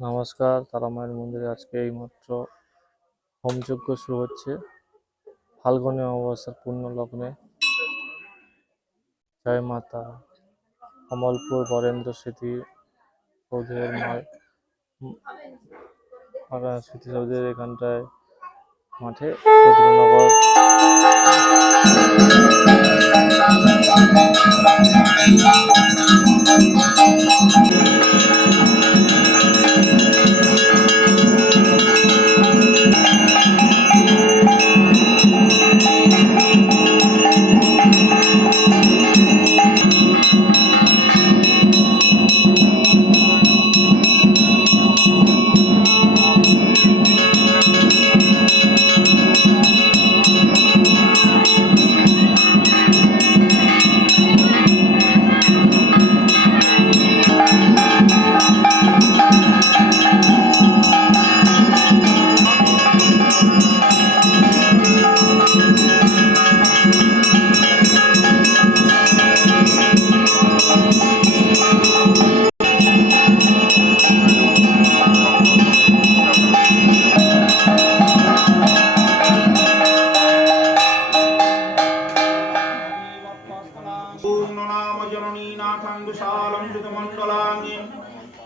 নমস্কার, তারামায়ের মন্দিরে আজকে এইমাত্র হোমযজ্ঞ শুরু হচ্ছে। ফাল্গুনী অমাবস্যার পূর্ণ লগ্নে। জয় মাতা। কমলপুর বরেন্দ্র স্মৃতি সৌধের স্মৃতি সৌধের এখানটায় মাঠে নাথাং বিশালং মণ্ডলাঙ্গি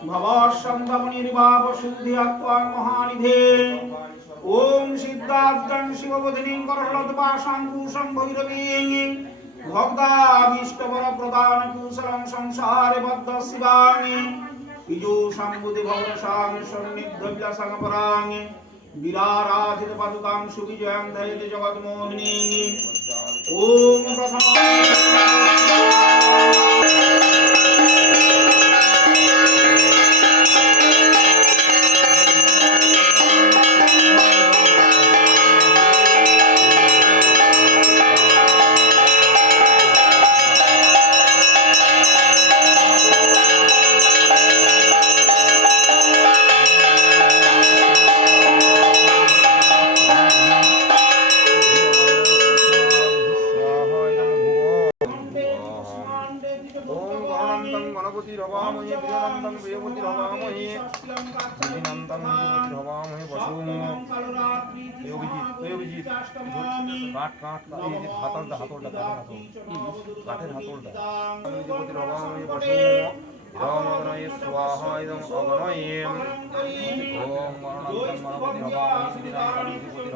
ভবসন্ধমনির্বাব শুদ্ধি আত্মাং মহানিধে ওম সিদ্ধার্থং শিববধিনীং করলদপাশাঙ্কুশং ভৈরবীং ভক্তাভীষ্টবর প্রদান কুশলং সংসারে বদ্ধ শিবাঙ্গি পীযূষাং বুধি ভবরসাং সন্নিগ্ধ গণপতিরবামহে বীরনন্দং বীরপতিরবামহে দিদিনন্দং দিদিপতিরবামহে বসুম এই অভিজিৎ এই অভিজিৎ কাঠ কাঠ এই যে হাতলটা হাতলটা কাঠের হাতল স্বাহা ইদং অগণয়ে ওম গণান্তং গণপতিরবামহে দিদিনন্দং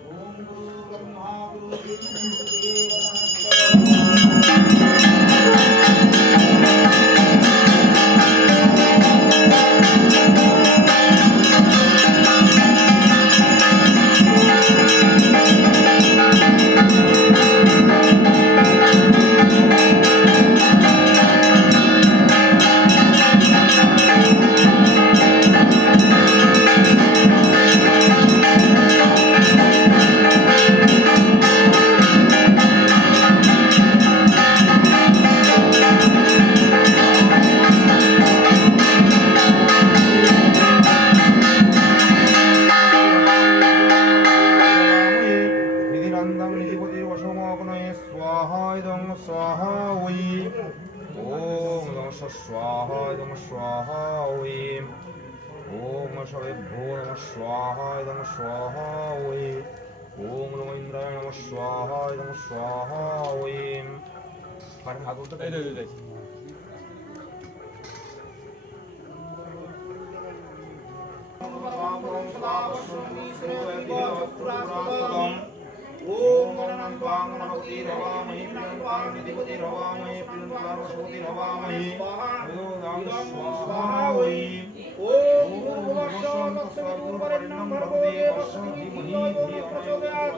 গুরু ব্রহ্মা গুরু বিষ্ণু ওম নমঃ স্বাহা ইদং স্বাহা ওই। ওম সবেভ্যো নমঃ স্বাহা ইদং স্বাহা ওই। ওম নমঃ ইন্দ্রায় নমঃ স্বাহা ইদং স্বাহা ওই। কাঠের হাতলটা এই দে ওম গণনন্তাং গণপতি রবামহি প্রিয়ন্তাং নিধিপতি রবামহি প্রিয়ন্তাং সপতি রবামহি ওম স্বাহা ওই ওম ভূর্ভুবস্য তৎসবিতুর্বরেণ্যং ভর্গো দেবস্য ধীমহি ধিয়ো ন প্রচোদয়াৎ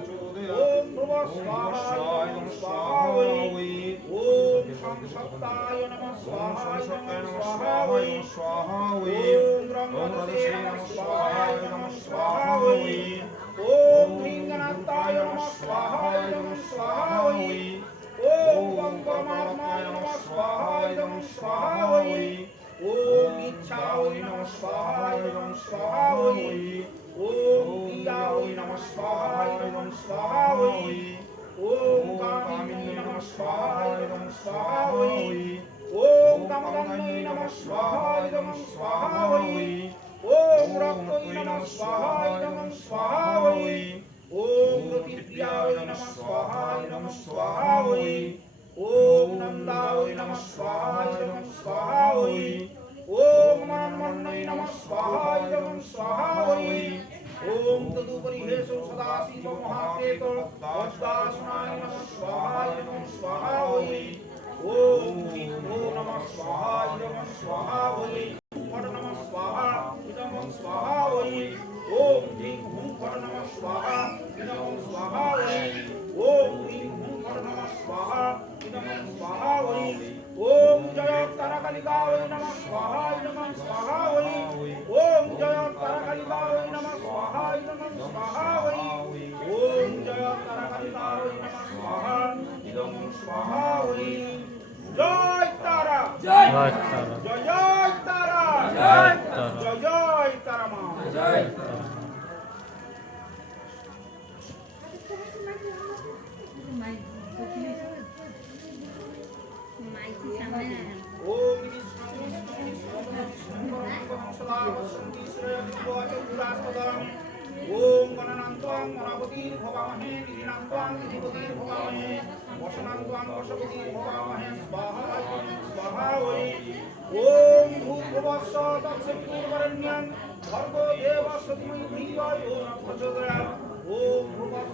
ওম ভুবঃ স্বাহা ওম স্বাহা ওই ওম সংসত্তায় নমঃ স্বাহায় নমঃ স্বাহায় স্বাহায় ওম রঙ্গদেশে নমঃ স্বাহায় নমঃ স্বাহায় ওম হিঙ্গনাত্তায় নমঃ স্বাহায় নমঃ স্বাহায় ওম বঙ্গমাত্মায় নমঃ স্বাহায় নমঃ স্বাহায় ওম ইচ্ছায় নমঃ স্বাহায় নমঃ স্বাহায় ওম ক্রিয়ায় নমঃ স্বাহায় নমঃ স্বাহায় কামিনী নমঃ স্বাহা নমঃ স্বাহা ওই ওম কামদান্যৈ নমঃ স্বাহা নমঃ স্বাহা ওই ওম রক্তৈ নমঃ স্বাহা নমঃ স্বাহা ওই ওম রতিপ্রিয়ায় নমঃ স্বাহা নমঃ স্বাহা ওই ওম নন্দায় নমঃ স্বাহা নমঃ স্বাহা নমঃ স্বাহা ওই ওম তদুপরি হেসু সদাশিব মহাপ্রেত। দাসনায় নমঃ স্বাহা নমঃ স্বাহা ওই ওম বিষ্ণু নমঃ স্বাহা নমঃ স্বাহা ওই ফট নমঃ স্বাহা ইদমং স্বাহা ওই ওম হ্রিং হুম ফট নমঃ স্বাহা ইদমং স্বাহা ওই ওম হ্রিং ওম জয় তারাকালিকা ওই নম স্বাহা নম স্বাহা ওই ওম জয় তারাকালিকা ওই নম স্বাহা নম স্বাহা ওই ওম জয় তারাকালিকা ওই নম স্বাহা ইদমং স্বাহা ওই জয় তারা। জয় তারা। জয় জয় তারা। জয় তারা। জয় स्वाहां विधिपति भवामहे वसनां त्वां वसपति भवामहे स्वाहा स्वाहा वै ॐ भूर्भुवः तस्य पूर्वरण्यान् भर्गो देवः सतिमयि धीयायो न प्रचोदयात् ॐ भूर्भुवः